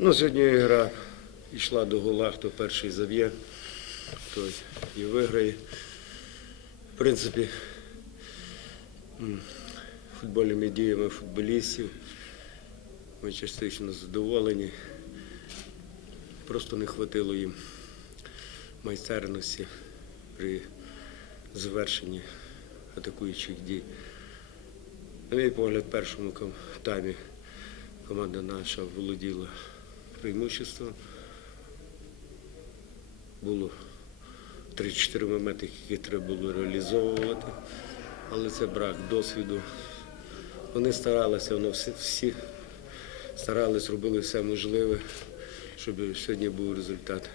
Ну, сьогодні гра йшла до гола, хто перший заб'є, той і виграє. В принципі, футбольними діями футболістів ми частично задоволені. Просто не хватило їм майстерності при завершенні атакуючих дій. На мій погляд, в першому таймі команда наша володіла преимуществом. Було 3-4 моменти, які треба було реалізовувати, але це брак досвіду. Вони старалися, вони всі, всі старались, робили все можливе, щоб сьогодні був результат,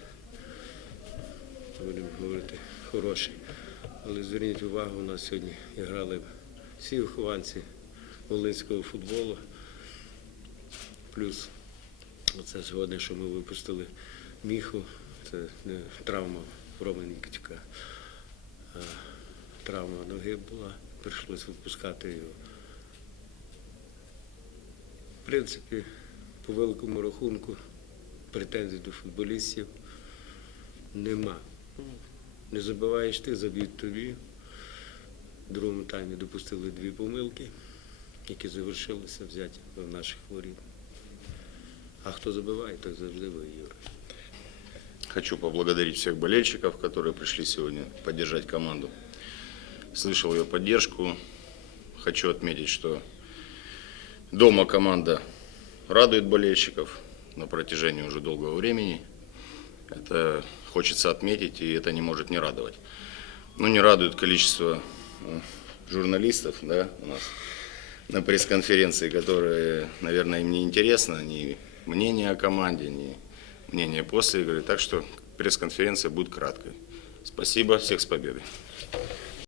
будемо говорити, хороший. Але зверніть увагу, у нас сьогодні грали всі вихованці волинського футболу. Плюс оце сьогодні, що ми випустили міху, це травма Роми Нікітька, травма ноги була, прийшлося випускати його. В принципі, по великому рахунку претензій до футболістів нема. Не забиваєш ти, заб'ють тобі. В другому таймі допустили дві помилки, які завершилися взяттям в наших воріт. А хто забиває, той завжди воює. Хочу поблагодарить всех болельщиков, которые пришли сегодня поддержать команду. Слышал ее поддержку. Хочу отметить, что дома команда радует болельщиков на протяжении уже долгого времени. Это хочется отметить, и это не может не радовать. Ну, не радует количество э, журналистов, да, у нас на пресс-конференции, которые, наверное, им не интересно ни мнение о команде, ни мнение после игры. Так что пресс-конференция будет краткой. Спасибо, всех с победой.